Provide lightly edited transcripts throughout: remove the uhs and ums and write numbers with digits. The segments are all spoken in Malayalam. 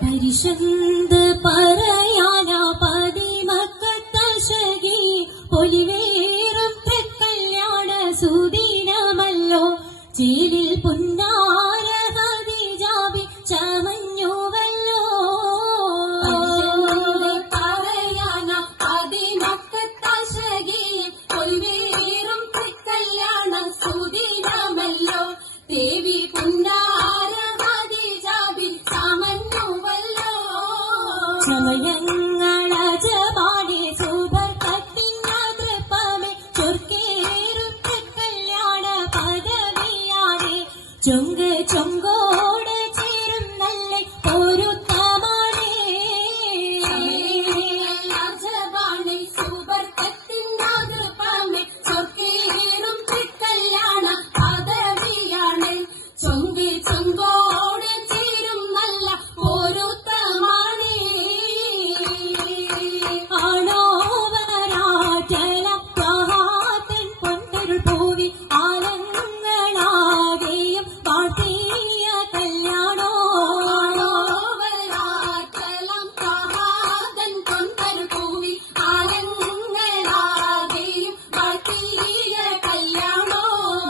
പരിശന്ത് പറയാനാ പതിമക്കത്തശകി പൊലിവേറും തൃക്കല്യാണ സുദിനമല്ലോ ചേരിൽ പുന്നാര ഹദിജാബി ചമഞ്ഞുവല്ലോ പറയാനാ പതിമക്കത്തശകി പൊലിവേറും തൃക്കല്യാണ സുദിനമല്ലോ ദേവി പുന്നാര ഹദിജാബി ചമഞ്ഞുവല്ലോ സമയങ്ങളജപാടെ സൂപർ കത്തിനതൃപ്പമേ ചൊർക്കേറും കല്യാണ പദവിയാണേ ചൊങ്ക് ചൊങ്കോട് ചേരും നല്ല പൊരുത്തമാണേ സമയങ്ങളജപാടെ സൂപർ കത്തിനതൃപ്പമേ ചൊർക്കേറും കല്യാണ പദവിയാണേ ചൊങ്ക് ചൊങ്കോട് ചേരും നല്ല പൊരുത്തമാണേ പൂവി ആലങ്ങളാകെയും പാട്ടിയ കല്യാണോ പൂവി ആലങ്ങളാകെയും പാട്ടിയ കല്യാണോ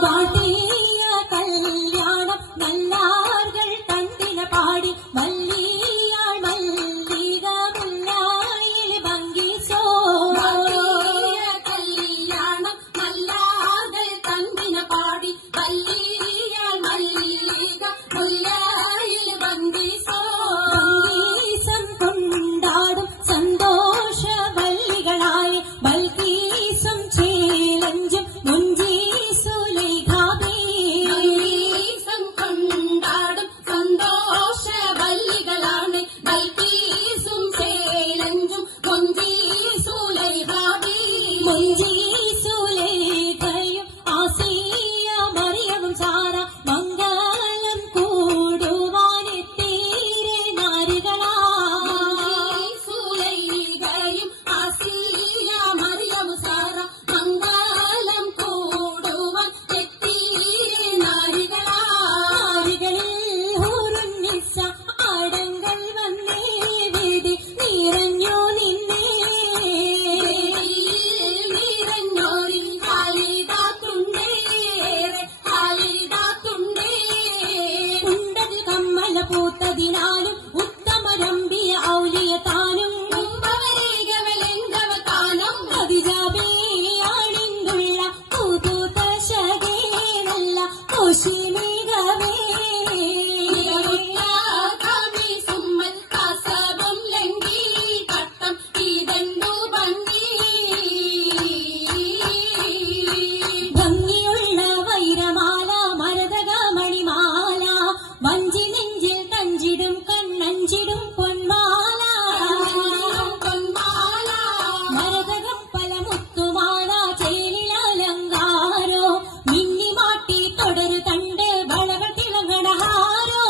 പാട്ടിയ കല്യാണം നല്ലാർകൾ കണ്ടിന പാടി മല്ലിയാൾ മല്ലിക മുല്ലായിൽ ഭംഗിസോ പാടി മല്ലിയാൾ മല്ലിക മുല്ലായിൽ ബന്ദീസം കൊണ്ടാടും സന്തോഷ വല്ലികളായി ബൽക്കീസും ചേലഞ്ചും മുഞ്ചീസുലേഖാബീസം കൊണ്ടാടും സന്തോഷ വല്ലികളാണ് ബൽക്കീസും ചേലഞ്ചും മുഞ്ചീസുലേഖാബീ മുഞ്ചീസുലേഖയും ആസിയ മറിയവും സാര മംഗളം കൂടുവാനെത്തേറെ നാരികളായും ആസിയ മറിയവും സാര മംഗളം കൂടുവാൻ എത്തിയ നാരികളിൽ ഹുറുന്നിസ ആടങ്ങൾ വന്നേ വിധി നിറഞ്ഞു നിന്നേ പൂത്തതിനാലും ഉത്തമരമ്പിയ ഔലിയത്താനും അതിജാബിയാണിന്നുള്ള പുതുതശകേ നല്ല കോശിമേഘമേ ഭംഗിയുള്ള വൈരമാല മരതക മണിമാല വഞ്ചി നെഞ്ചിൽ തഞ്ചിടും കണ്ണഞ്ചിടും പൊന്മാല മരതകം പല മുത്തുമാല ചേലിലലങ്കാരോ മിന്നിമാട്ടി തുടരു തണ്ട് വളകൾ തിളങ്ങണഹാരോ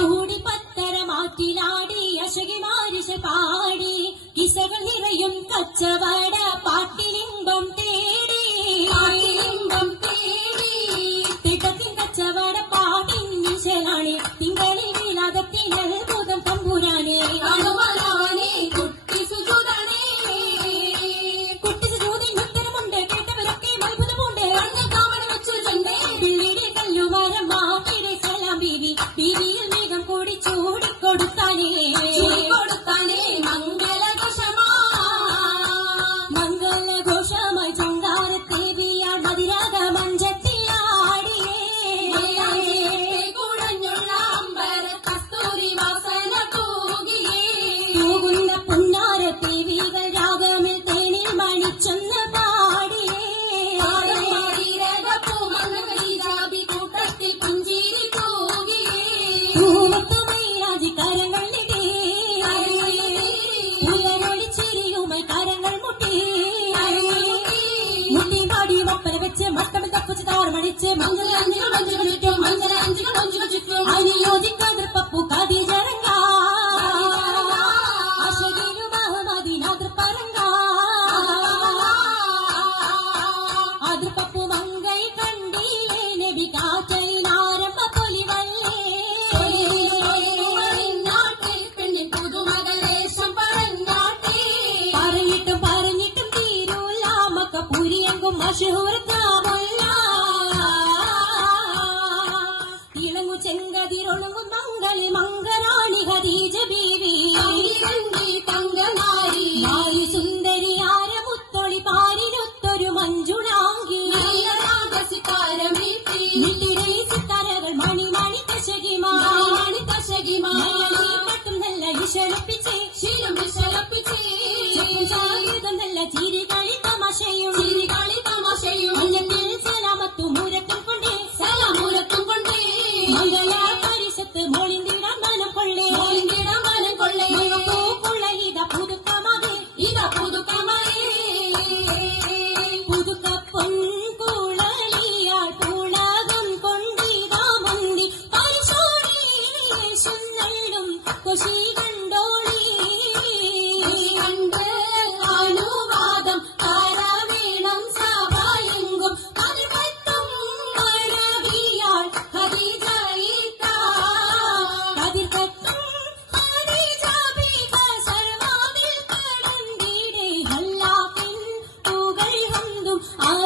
കൂടി പത്തര മാറ്റിലാടി അശകിമാരിശ പാടി കിസകൾ നിറയും കച്ചവട പാട്ടിലിംബം തേടി കച്ചവട പാട്ടിൻ നിശലാണേ തിങ്കളിൽ വിനാദത്തിൽ അത്ഭുതം തമ്പുരാനേ കുട്ടി സുജൂതാണേ കുട്ടി സുജൂതിന് ഉത്തരമുണ്ട് കേട്ടവരൊക്കെ അത്ഭുതമുണ്ട് പിള്ളീടെ കല്ലുമരം മാറ്റിടെ സലാം ബീവി ബീവിയിൽ വേഗം കൂടി ചൂടിക്കൊടുത്താനേ മംഗളഘോഷമായി ചങ്കാരത്തേവിയാൾ മതിരാഗ മഞ്ചത്തിലാടിയേ പൂകുന്ന പുന്നാരത്തേവികൾ രാഗമിൽ തേനിൽ മണിച്ചൊന്ന് പാടിയേ കരങ്ങൾ പുലരൊളിച്ചിരിയുമായി കരങ്ങൾ മുട്ടി പാടി മപ്പല വെച്ച് മത്തമിൽ തപ്പിച്ച് താറമടിച്ച് മംഗള അഞ്ചുകൾ ചുറ്റും അനുയോജിക്കാതിർപ്പൂ ഖദീജ ആ